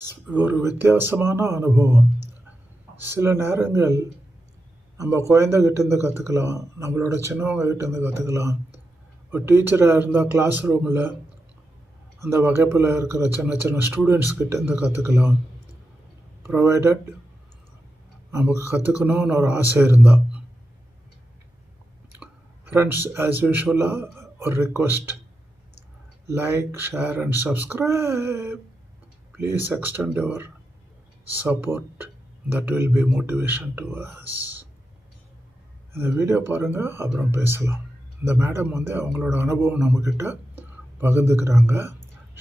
ஒரு வித்தியாசமான அனுபவம். சில நேரங்கள் நம்ம குழந்தைகிட்டேருந்து கற்றுக்கலாம், நம்மளோட சின்னவங்ககிட்டேருந்து கற்றுக்கலாம். ஒரு டீச்சராக இருந்தால் கிளாஸ் ரூமில் அந்த வகுப்பில் இருக்கிற சின்ன சின்ன ஸ்டூடெண்ட்ஸ்கிட்டேருந்து கற்றுக்கலாம். ப்ரொவைடட் நமக்கு கற்றுக்கணும்னு ஒரு ஆசை இருந்தால். ஃப்ரெண்ட்ஸ், ஆஸ் யூஷுவலாக ஒரு request, like, share and subscribe. Please extend your support. That will be motivation to us. இந்த வீடியோ பாருங்கள், அப்புறம் பேசலாம். இந்த மேடம் அவங்களோட அனுபவம் நம்மக்கிட்ட பகிர்ந்துக்கிறாங்க.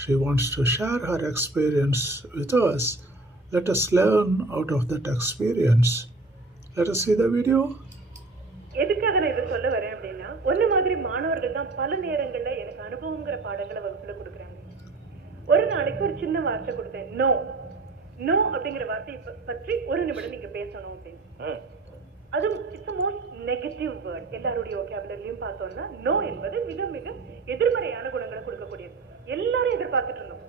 She wants to share her experience with us. Let us learn out of that experience. Let us see the video. எதுக்காக நான் இதை சொல்ல வரேன் அப்படின்னா, ஒன்று மாதிரி மாணவர்கள் தான் பல நேரங்களில் எனக்கு அனுபவங்கிற பாடங்களை வகுப்பில் கொடுக்குறாங்க. ஒரு நாளைக்கு ஒரு சின்ன வார்த்தை கொடுத்தேன், நோ. நோ அப்படிங்கிற வார்த்தையை பற்றி ஒரு நிமிடம் நீங்க பேசணும் அப்படின்னு. அது இட்ஸ் மோஸ்ட் நெகட்டிவ் வேர்ட். எல்லாருடைய வோகாபுலரிலையும் பார்த்தோம்னா நோ என்பது மிக மிக எதிர்மறையான குணங்களை கொடுக்கக்கூடியது. எல்லாரும் எதிர்பார்த்துட்டு இருந்தோம்.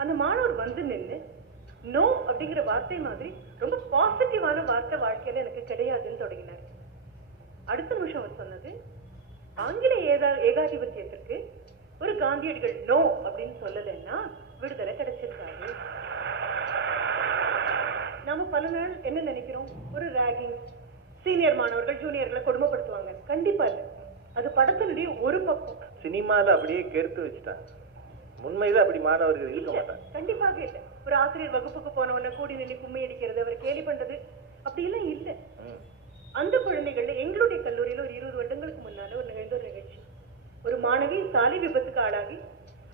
அந்த மாணவர் வந்து நின்று நோ அப்படிங்கிற வார்த்தை மாதிரி ரொம்ப பாசிட்டிவான வார்த்தை வாழ்க்கையில எனக்கு கிடையாதுன்னு தொடங்கினார். அடுத்த நிமிஷம் அவர் சொன்னது, ஆங்கில ஏகாதிபத்தியத்திற்கு ஒரு காந்தியடிகள் நோ அப்படின்னு சொல்லலைன்னா விடுதலை கிடைச்சிருக்காரு. நாம பல நாள் என்ன நினைக்கிறோம், ஒரு ராகிங், சீனியர் மாணவர்கள் ஜூனியர்களை கொடுமைப்படுத்துவாங்க. கண்டிப்பா இல்ல, அது படத்தினுடைய ஒரு பக்கம். சினிமால அப்படியே கெடுத்து வச்சுட்டாங்க. உண்மையில அப்படி மாணவர்கள் இருக்க மாட்டாங்க. கண்டிப்பாக இல்ல. ஒரு ஆசிரியர் வகுப்புக்கு போனவன கூடி நின்று கும்மி அடிக்கிறது, அவர் கேலி பண்றது அப்படி எல்லாம் இல்ல. அந்த குழந்தைகள்ல எங்களுடைய கல்லூரியில ஒரு 20 வருடங்களுக்கு முன்னால ஒரு நிகழ்ந்த ஒரு நிகழ்ச்சி. ஒரு மாணவி சாலை விபத்துக்கு ஆளாகி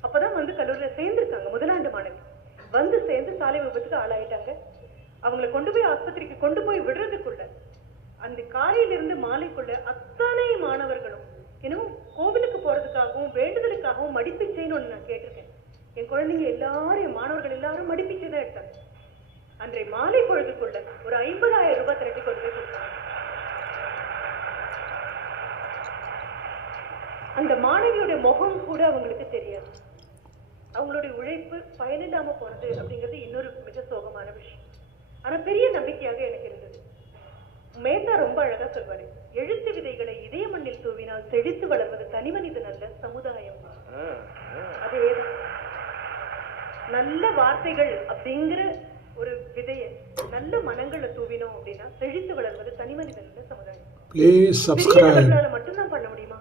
அப்பதான் வந்து கல்லூரியில சேர்ந்திருக்காங்க. முதலாண்டு மாணவி வந்து சேர்ந்து சாலை விபத்துக்கு ஆளாயிட்டாங்க. அவங்களை கொண்டு போய் ஆஸ்பத்திரிக்கு கொண்டு போய் விடுறதுக்குள்ள அந்த காலையிலிருந்து மாலைக்குள்ள அத்தனை மாணவர்களும் இன்னும் கோவிலுக்கு போறதுக்காகவும் வேண்டுதலுக்காகவும் மடிப்பிச்சைன்னு நான் கேட்டிருக்கேன். என் குழந்தைங்க எல்லாரும், என் மாணவர்கள் எல்லாரும் மடிப்பிச்சை தான் எடுத்தாங்க. அன்றைய மாலை பொழுதுக்குள்ள ஒரு 50,000 ரூபாய் திரட்டி கொண்டு போய் கொடுத்தாங்க. அந்த மாணவியோட முகம் கூட அவங்களுக்கு தெரியாது. அவங்களுடைய உழைப்பு பயனில்லாம போனது அப்படிங்கிறது இன்னொரு மிக சோகமான விஷயம். ஆனா பெரிய நம்பிக்கையாக எனக்கு இருந்தது. மேத்தா ரொம்ப அழகா சொல்வாரு, எழுத்து விதைகளை இதய மண்ணில் தூவினால் செழித்து வளர்வது தனி மனிதன் அல்ல, சமுதாயம். அதேதான், நல்ல வார்த்தைகள் அப்படிங்கிற ஒரு விதைய நல்ல மனங்களை தூவினோம் அப்படின்னா செழித்து வளர்வது தனி மனிதன் அல்ல, சமுதாயம். Please subscribe. மட்டும்தான் பண்ண முடியுமா?